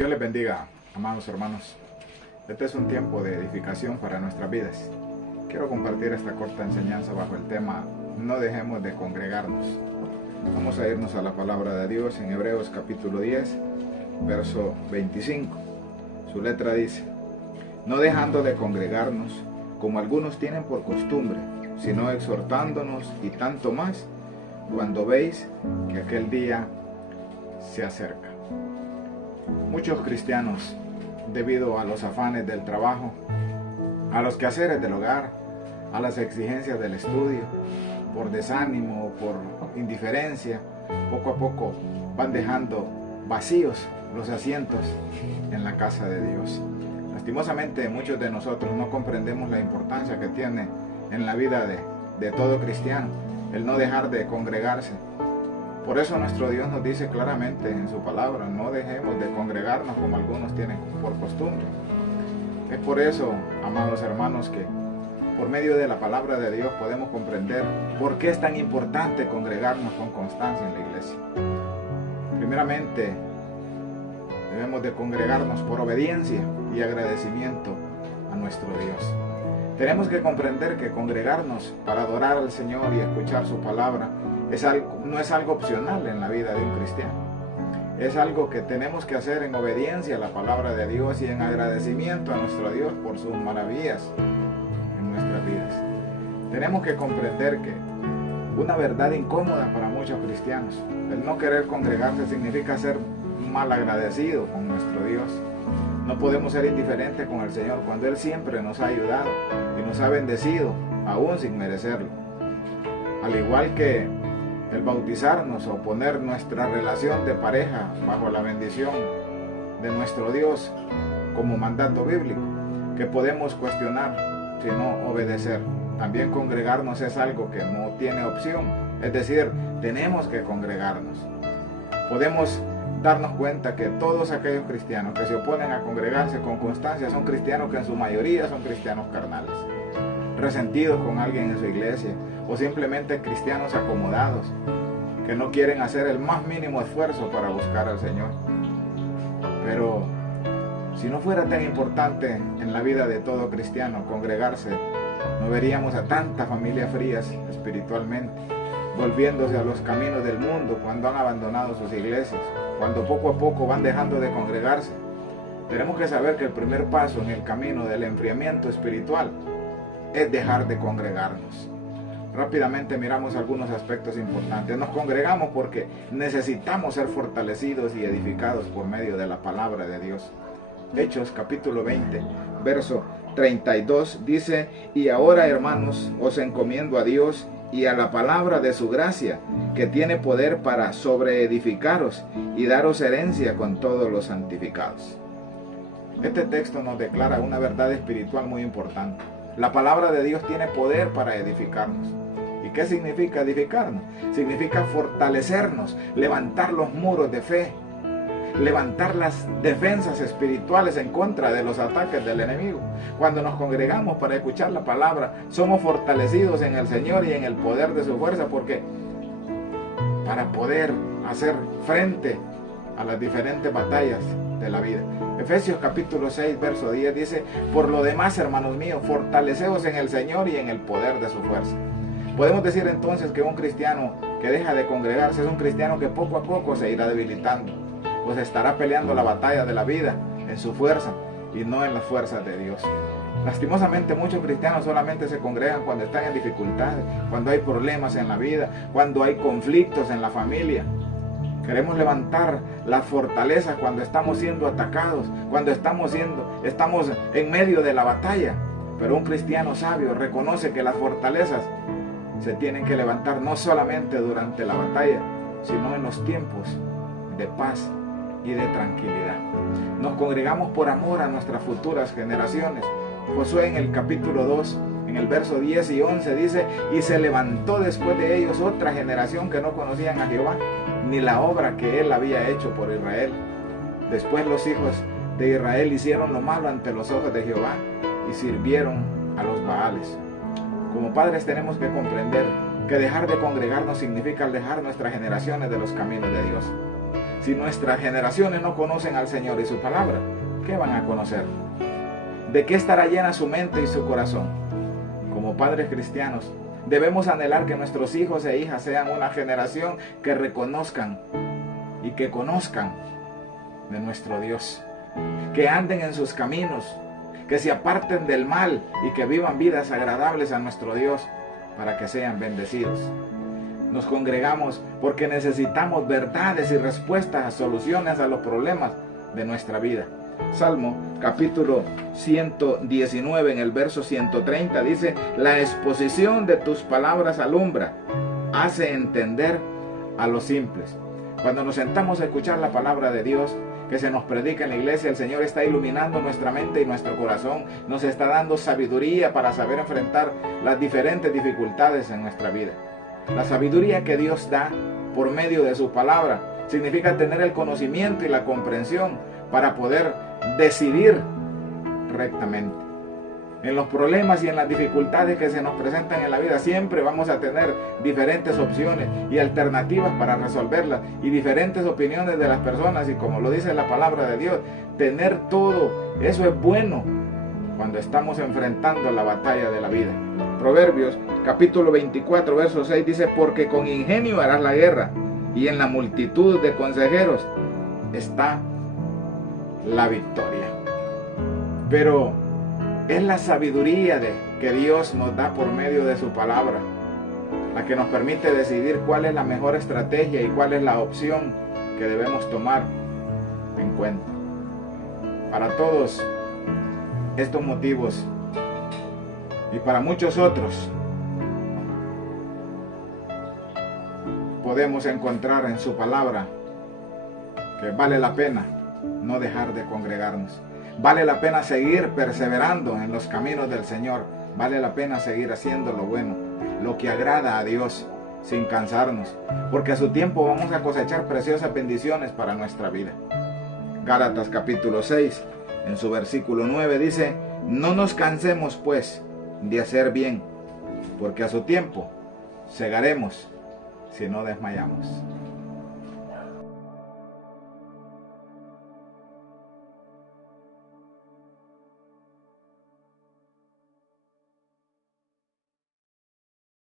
Dios les bendiga, amados hermanos. Este es un tiempo de edificación para nuestras vidas. Quiero compartir esta corta enseñanza bajo el tema No dejemos de congregarnos. Vamos a irnos a la palabra de Dios en Hebreos capítulo 10, verso 25. Su letra dice: No dejando de congregarnos, como algunos tienen por costumbre, sino exhortándonos, y tanto más cuando veis que aquel día se acerca. Muchos cristianos, debido a los afanes del trabajo, a los quehaceres del hogar, a las exigencias del estudio, por desánimo o por indiferencia, poco a poco van dejando vacíos los asientos en la casa de Dios. Lastimosamente, muchos de nosotros no comprendemos la importancia que tiene en la vida de todo cristiano el no dejar de congregarse. Por eso nuestro Dios nos dice claramente en su palabra: no dejemos de congregarnos como algunos tienen por costumbre. Es por eso, amados hermanos, que por medio de la palabra de Dios podemos comprender por qué es tan importante congregarnos con constancia en la iglesia. Primeramente, debemos de congregarnos por obediencia y agradecimiento a nuestro Dios. Tenemos que comprender que congregarnos para adorar al Señor y escuchar su palabra no es algo opcional en la vida de un cristiano. Es algo que tenemos que hacer en obediencia a la palabra de Dios y en agradecimiento a nuestro Dios por sus maravillas en nuestras vidas. Tenemos que comprender que una verdad incómoda para muchos cristianos: el no querer congregarse significa ser mal agradecido con nuestro Dios. No podemos ser indiferentes con el Señor cuando Él siempre nos ha ayudado y nos ha bendecido, aún sin merecerlo. Al igual que el bautizarnos o poner nuestra relación de pareja bajo la bendición de nuestro Dios como mandato bíblico, que podemos cuestionar sino obedecer. También congregarnos es algo que no tiene opción, es decir, tenemos que congregarnos. Podemos darnos cuenta que todos aquellos cristianos que se oponen a congregarse con constancia son cristianos que en su mayoría son cristianos carnales, resentidos con alguien en su iglesia, o simplemente cristianos acomodados que no quieren hacer el más mínimo esfuerzo para buscar al Señor. Pero si no fuera tan importante en la vida de todo cristiano congregarse, no veríamos a tantas familias frías espiritualmente, volviéndose a los caminos del mundo cuando han abandonado sus iglesias, cuando poco a poco van dejando de congregarse. Tenemos que saber que el primer paso en el camino del enfriamiento espiritual es dejar de congregarnos. Rápidamente miramos algunos aspectos importantes. Nos congregamos porque necesitamos ser fortalecidos y edificados por medio de la palabra de Dios. Hechos capítulo 20, verso 32 dice: Y ahora, hermanos, os encomiendo a Dios y a la palabra de su gracia, que tiene poder para sobreedificaros y daros herencia con todos los santificados. Este texto nos declara una verdad espiritual muy importante. La palabra de Dios tiene poder para edificarnos. ¿Y qué significa edificarnos? Significa fortalecernos, levantar los muros de fe, levantar las defensas espirituales en contra de los ataques del enemigo. Cuando nos congregamos para escuchar la palabra, somos fortalecidos en el Señor y en el poder de su fuerza, porque para poder hacer frente a las diferentes batallas de la vida. Efesios capítulo 6, verso 10 dice: Por lo demás, hermanos míos, fortaleceos en el Señor y en el poder de su fuerza. Podemos decir entonces que un cristiano que deja de congregarse es un cristiano que poco a poco se irá debilitando, pues estará peleando la batalla de la vida en su fuerza y no en las fuerzas de Dios. Lastimosamente, muchos cristianos solamente se congregan cuando están en dificultades, cuando hay problemas en la vida, cuando hay conflictos en la familia. Queremos levantar las fortalezas cuando estamos siendo atacados, cuando estamos en medio de la batalla. Pero un cristiano sabio reconoce que las fortalezas se tienen que levantar no solamente durante la batalla, sino en los tiempos de paz y de tranquilidad. Nos congregamos por amor a nuestras futuras generaciones. Josué en el capítulo 2, en el verso 10 y 11 dice: Y se levantó después de ellos otra generación que no conocían a Jehová, ni la obra que él había hecho por Israel. Después los hijos de Israel hicieron lo malo ante los ojos de Jehová y sirvieron a los Baales. Como padres tenemos que comprender que dejar de congregarnos significa alejar nuestras generaciones de los caminos de Dios. Si nuestras generaciones no conocen al Señor y su palabra, ¿qué van a conocer? ¿De qué estará llena su mente y su corazón? Como padres cristianos, debemos anhelar que nuestros hijos e hijas sean una generación que reconozcan y que conozcan de nuestro Dios, que anden en sus caminos, que se aparten del mal y que vivan vidas agradables a nuestro Dios para que sean bendecidos. Nos congregamos porque necesitamos verdades y respuestas a soluciones a los problemas de nuestra vida. Salmo capítulo 119 en el verso 130 dice: la exposición de tus palabras alumbra, hace entender a los simples. Cuando nos sentamos a escuchar la palabra de Dios que se nos predica en la iglesia, el Señor está iluminando nuestra mente y nuestro corazón, nos está dando sabiduría para saber enfrentar las diferentes dificultades en nuestra vida. La sabiduría que Dios da por medio de su palabra significa tener el conocimiento y la comprensión para poder decidir rectamente. En los problemas y en las dificultades que se nos presentan en la vida siempre vamos a tener diferentes opciones y alternativas para resolverlas y diferentes opiniones de las personas, y como lo dice la palabra de Dios, tener todo eso es bueno cuando estamos enfrentando la batalla de la vida. Proverbios capítulo 24 verso 6 dice: porque con ingenio harás la guerra y en la multitud de consejeros está la victoria. Pero es la sabiduría que Dios nos da por medio de su palabra la que nos permite decidir cuál es la mejor estrategia y cuál es la opción que debemos tomar en cuenta. Para todos estos motivos y para muchos otros, podemos encontrar en su palabra que vale la pena no dejar de congregarnos. Vale la pena seguir perseverando en los caminos del Señor. Vale la pena seguir haciendo lo bueno, lo que agrada a Dios, sin cansarnos, porque a su tiempo vamos a cosechar preciosas bendiciones para nuestra vida. Gálatas capítulo 6, en su versículo 9 dice: no nos cansemos pues de hacer bien, porque a su tiempo segaremos si no desmayamos.